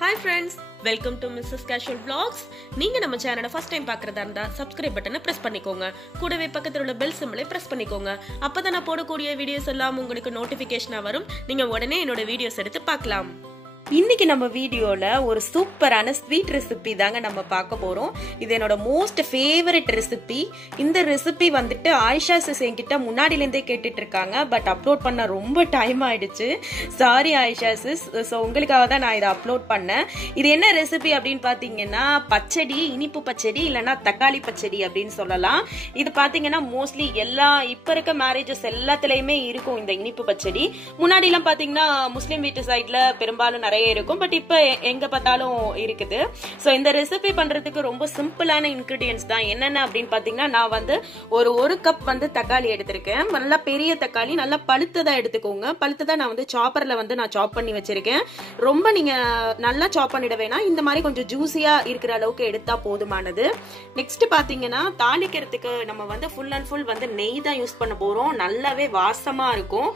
Hi friends welcome to Mrs casual blogs நீங்கள் நம்ம சேனலை ஃபஸ்ட் டைம் பார்க்குறதா இருந்தால் சப்ஸ்கிரைப் பட்டனை ப்ரெஸ் பண்ணிக்கோங்க. கூடவே பக்கத்தில் உள்ள பெல் சிம்பிளை ப்ரெஸ் பண்ணிக்கோங்க. அப்போ தான் நான் போடக்கூடிய வீடியோஸ் எல்லாம் உங்களுக்கு நோட்டிஃபிகேஷனாக வரும். நீங்கள் உடனே என்னோட வீடியோஸ் எடுத்து பார்க்கலாம். இன்னைக்கு நம்ம வீடியோல ஒரு சூப்பரான ஸ்வீட் ரெசிபி தாங்க நம்ம பார்க்க போறோம். இது என்னோட மோஸ்ட் ஃபேவரட் ரெசிபி இந்த ரெசிபி வந்துட்டு ஆயிஷா சிஸ் என்கிட்ட முன்னாடிலேருந்தே கேட்டுட்டு இருக்காங்க. பட் அப்லோட் பண்ண ரொம்ப டைம் ஆயிடுச்சு. Sorry Ayesha sis. ஸோ உங்களுக்காக தான் நான் இதை அப்லோட் பண்ணேன். இது என்ன ரெசிபி அப்படின்னு பார்த்தீங்கன்னா பச்சடி இனிப்பு பச்சடி இல்லைன்னா தக்காளி பச்சடி அப்படின்னு சொல்லலாம். இது பார்த்தீங்கன்னா மோஸ்ட்லி எல்லா இப்போ இருக்க மேரேஜஸ் எல்லாத்துலேயுமே இருக்கும் இந்த இனிப்பு பச்சடி. முன்னாடிலாம் பார்த்தீங்கன்னா முஸ்லீம் வீட்டு சைடில் பெரும்பாலும் நிறைய இருக்கும். பட் இப்போ எங்கே பார்த்தாலும் இருக்குது. ஸோ இந்த ரெசிபி பண்ணுறதுக்கு ரொம்ப சிம்பிளான இன்க்ரீடியன்ஸ் தான். என்னென்ன அப்படின்னு பார்த்தீங்கன்னா நான் வந்து ஒரு ஒரு கப் வந்து தக்காளி எடுத்திருக்கேன். நல்லா பெரிய தக்காளி நல்லா பழுத்ததா எடுத்துக்கோங்க. பழுத்ததா நான் வந்து சாப்பரில் வந்து நான் சாப் பண்ணி வச்சிருக்கேன். ரொம்ப நீங்கள் நல்லா சாப் பண்ணிட வேணாம். இந்த மாதிரி கொஞ்சம் ஜூஸியாக இருக்கிற அளவுக்கு எடுத்தா போதுமானது. நெக்ஸ்ட் பார்த்தீங்கன்னா தாளிக்கிறதுக்கு நம்ம வந்து ஃபுல் அண்ட் ஃபுல் வந்து நெய் தான் யூஸ் பண்ண போகிறோம் நல்லாவே வாசமாக இருக்கும்.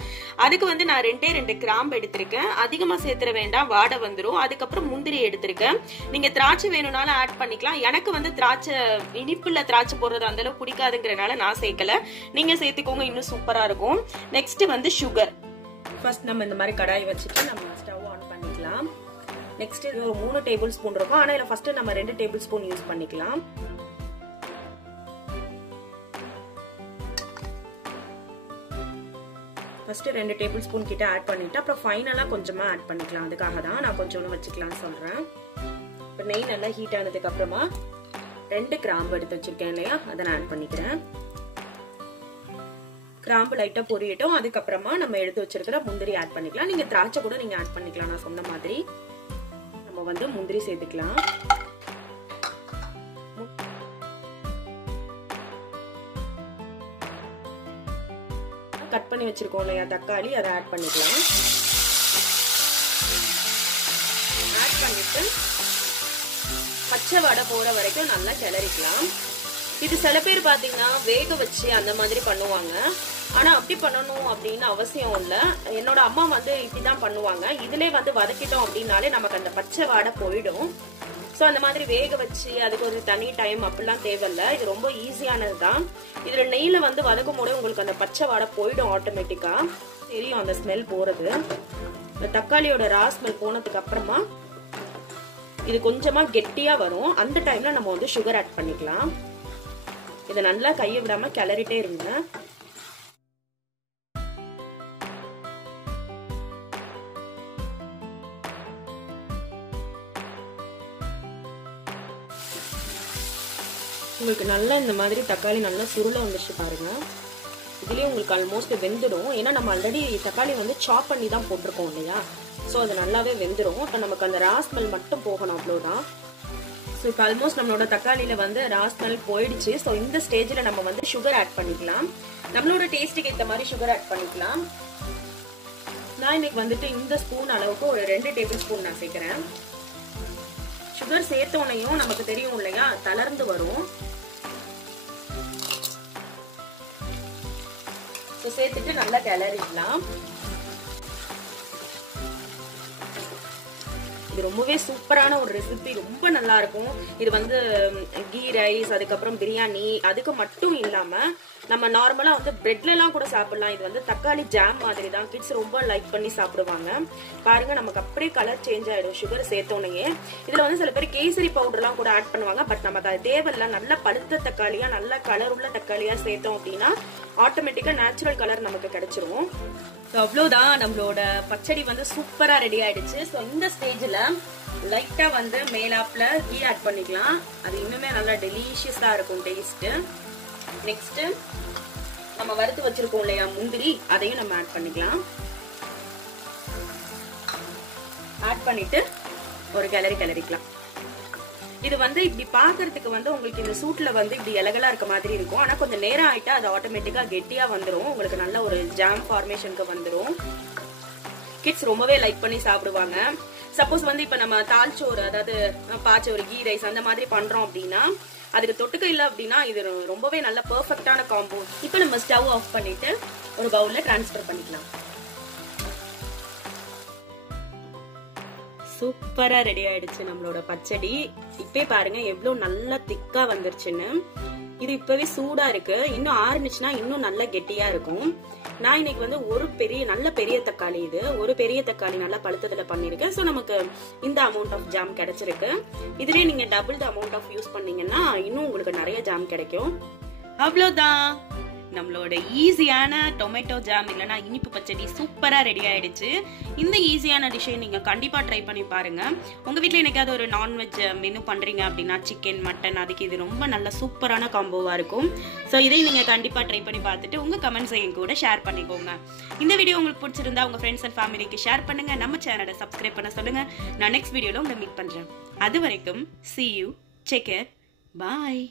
அதுக்கு வந்து நான் ரெண்டே ரெண்டு கிராம்பு எடுத்திருக்கேன். அதிகமாக சேர்த்துற வேண்டாம். வாடை வந்துடும் அதுக்கப்புறம் முந்திரி எடுத்திருக்கேன். நீங்கள் திராட்சை வேணும்னாலும் ஆட் பண்ணிக்கலாம். எனக்கு வந்து திராட்சை இனிப்புல திராட்சை போடுறது அந்த அளவுக்கு பிடிக்காதுங்கிறனால நான் சேர்க்கல. நீங்கள் சேர்த்துக்கோங்க இன்னும் சூப்பராக இருக்கும். நெக்ஸ்ட் வந்து சுகர் ஃபர்ஸ்ட் நம்ம இந்த மாதிரி கடாய் வச்சுட்டு நம்ம ஸ்டவ் ஆன் பண்ணிக்கலாம். நெக்ஸ்ட் இது ஒரு மூணு டேபிள் ஸ்பூன் இருக்கும். ஆனால் இதில் ஃபர்ஸ்ட் நம்ம ரெண்டு டேபிள் ஸ்பூன் யூஸ் பண்ணிக்கலாம். ஃபர்ஸ்ட் ரெண்டு டேபிள் ஸ்பூன் கிட்ட ஆட் பண்ணிட்டு அப்புறம் ஃபைனலாக கொஞ்சமாக ஆட் பண்ணிக்கலாம். அதுக்காக தான் நான் கொஞ்சம் வச்சுக்கலாம்னு சொல்கிறேன் இப்போ நெய் நல்லா ஹீட் ஆனதுக்கு அப்புறமா ரெண்டு கிராம்பு எடுத்து வச்சிருக்கேன் இல்லையா? அதை நான் ஆட் பண்ணிக்கிறேன். கிராம்பு லைட்டாக பொரியட்டும். அதுக்கப்புறமா நம்ம எடுத்து வச்சிருக்கிற முந்திரி ஆட் பண்ணிக்கலாம். நீங்கள் திராட்சை கூட நீங்கள் ஆட் பண்ணிக்கலாம். நான் சொன்ன மாதிரி. நம்ம வந்து முந்திரி சேர்த்துக்கலாம். கட் பண்ணி வச்சுருக்கோம் இல்லையா தக்காளி அதை ஆட் பண்ணிக்கலாம். ஆட் பண்ணிட்டு பச்சை வடை போகிற வரைக்கும் நல்லா கிளறிக்கலாம். இது சில பேர் பார்த்தீங்கன்னா வேக வச்சு அந்த மாதிரி பண்ணுவாங்க. ஆனால் அப்படி பண்ணணும் அப்படின்னு அவசியம் இல்லை. என்னோட அம்மா வந்து இப்படி தான் பண்ணுவாங்க. இதிலே வந்து வதக்கிட்டோம் அப்படின்னாலே நமக்கு அந்த பச்சை வாடை போயிடும். ஸோ அந்த மாதிரி வேக வச்சு அதுக்கு ஒரு தனி டைம் அப்படிலாம் தேவையில்ல. இது ரொம்ப ஈஸியானது தான். இதில் நெய்யில் வந்து வதக்கும் போது உங்களுக்கு அந்த பச்சை வாடை போயிடும் ஆட்டோமேட்டிக்காக தெரியும் அந்த ஸ்மெல் போகிறது இந்த தக்காளியோட ரா ஸ்மெல் போனதுக்கு அப்புறமா இது கொஞ்சமாக கெட்டியாக வரும். அந்த டைமில் நம்ம வந்து சுகர் ஆட் பண்ணிக்கலாம். இதை நல்லா கையை விடாமல் கிளறிட்டே இருங்க. உங்களுக்கு நல்லா இந்த மாதிரி தக்காளி நல்லா சுருள வந்துச்சு பாருங்கள் இதுலேயும் உங்களுக்கு ஆல்மோஸ்ட் வெந்துடும். ஏன்னா நம்ம ஆல்ரெடி தக்காளி வந்து சாப் பண்ணி தான் போட்டிருக்கோம் இல்லையா? ஸோ அது நல்லாவே வெந்துடும் இப்போ நமக்கு அந்த ராஸ்மெல் மட்டும் போகணும் அவ்வளோதான் ஸோ இப்போ ஆல்மோஸ்ட் நம்மளோட தக்காளியில் வந்து ராஸ்மெல் போயிடுச்சு. ஸோ இந்த ஸ்டேஜில் நம்ம வந்து சுகர் ஆட் பண்ணிக்கலாம். நம்மளோட டேஸ்ட்டுக்கு ஏற்ற மாதிரி சுகர் ஆட் பண்ணிக்கலாம். நான் இன்னைக்கு வந்துட்டு இந்த ஸ்பூன் அளவுக்கு ஒரு ரெண்டு டேபிள் ஸ்பூன் நான் சேர்க்குறேன். சுகர் சேர்த்தோனையும் நமக்கு தெரியும் இல்லையா? தளர்ந்து வரும். சேர்த்துட்டு நல்லா கிளறிடலாம். இது ரொம்பவே சூப்பரான ஒரு ரெசிபி ரொம்ப நல்லா இருக்கும் இது வந்து கீ ரைஸ் அதுக்கப்புறம் பிரியாணி அதுக்கு மட்டும் இல்லாம நம்ம நார்மலா வந்து பிரெட்லலாம் கூட சாப்பிடலாம். இது வந்து தக்காளி ஜாம் மாதிரி தான் கிட்ஸ் ரொம்ப லைக் பண்ணி சாப்பிடுவாங்க. பாருங்க நமக்கு அப்படியே கலர் சேஞ்ச் ஆயிடும். சுகர் சேர்த்தோனையே இதுல வந்து சில பேர் கேசரி பவுடர்லாம் கூட ஆட் பண்ணுவாங்க. பட் நமக்கு அது தேவையில்ல. நல்ல பழுத்த தக்காளியா நல்ல கலர் உள்ள தக்காளியா சேர்த்தோம் அப்படின்னா ஆட்டோமேட்டிக்கா நேச்சுரல் கலர் நமக்கு கிடைச்சிரும். ஸோ அவ்வளோதான் நம்மளோட பச்சடி வந்து சூப்பராக ரெடி ஆயிடுச்சு. ஸோ இந்த ஸ்டேஜில் லைட்டாக வந்து மேலாப்பில் கீ ஆட் பண்ணிக்கலாம். அது இன்னுமே நல்லா டெலிஷியஸாக இருக்கும் டேஸ்ட்டு நெக்ஸ்ட்டு நம்ம வறுத்து வச்சிருக்கோம் இல்லையா முந்திரி அதையும் நம்ம ஆட் பண்ணிக்கலாம். ஆட் பண்ணிவிட்டு ஒரு கிளறி கிளறிக்கலாம். இது வந்து இப்படி பாக்குறதுக்கு வந்து உங்களுக்கு இந்த சூட்ல வந்து இப்படி இலகலா இருக்க மாதிரி இருக்கும். ஆனா கொஞ்சம் நேரம் ஆயிட்டா அது ஆட்டோமேட்டிக்கா கெட்டியா வந்துடும் உங்களுக்கு நல்ல ஒரு ஜாம் ஃபார்மேஷனுக்கு வந்துடும் கிட்ஸ் ரொம்பவே லைக் பண்ணி சாப்பிடுவாங்க. சப்போஸ் வந்து இப்ப நம்ம தால்ச்சோறு அதாவது பாச்சோறு கீ ரைஸ் அந்த மாதிரி பண்றோம் அப்படின்னா அதுக்கு தொட்டுக்க இல்லை அப்படின்னா இது ரொம்பவே நல்ல பெர்ஃபெக்டான காம்போ இப்போ நம்ம ஸ்டவ் ஆஃப் பண்ணிட்டு ஒரு பவுல்ல டிரான்ஸ்ஃபர் பண்ணிக்கலாம். சூப்பரா ரெடி ஆயிடுச்சு நம்மளோட பச்சடி. இப்பே பாருங்க எவ்வளவு நல்லா திக்கா வந்துருச்சுன்னு. இது இப்பவே சூடா இருக்கு. இன்னும் ஆறுனுச்சுன்னா இன்னும் நல்லா கெட்டியா இருக்கும். நான் இன்னைக்கு வந்து ஒரு பெரிய நல்ல பெரிய தக்காளி இது. ஒரு பெரிய தக்காளி நல்லா பழுத்ததுல பண்ணிருக்கேன் ஸோ நமக்கு இந்த அமௌண்ட் ஆஃப் ஜாம் கிடைச்சிருக்கு. இதுலயே நீங்க double the amount of use பண்ணீங்கன்னா இன்னும் உங்களுக்கு நிறைய ஜாம் கிடைக்கும். அவ்வளோதான். நம்மளோட ஈஸியான டொமேட்டோ ஜாம் இல்லைனா இனிப்பு பச்சடி சூப்பராக ரெடி ஆகிடுச்சு இந்த ஈஸியான டிஷ்ஷை நீங்கள் கண்டிப்பாக ட்ரை பண்ணி பாருங்கள் உங்கள் வீட்டில் என்னைக்காவது ஒரு நான்வெஜ் மெனு பண்ணுறீங்க அப்படின்னா சிக்கன் மட்டன் அதுக்கு இது ரொம்ப நல்ல சூப்பரான காம்போவாக இருக்கும். ஸோ இதை நீங்கள் கண்டிப்பாக ட்ரை பண்ணி பார்த்துட்டு உங்கள் கமெண்ட்ஸை எங்க கூட ஷேர் பண்ணிக்கோங்க. இந்த வீடியோ உங்களுக்கு பிடிச்சிருந்தா உங்கள் ஃப்ரெண்ட்ஸ் அண்ட் ஃபேமிலிக்கு ஷேர் பண்ணுங்கள் நம்ம சேனலை சப்ஸ்கிரைப் பண்ண சொல்லுங்கள் நான் நெக்ஸ்ட் வீடியோவில் உங்களை மீட் பண்ணுறேன் அது வரைக்கும் சி யூ செக்கர் பாய்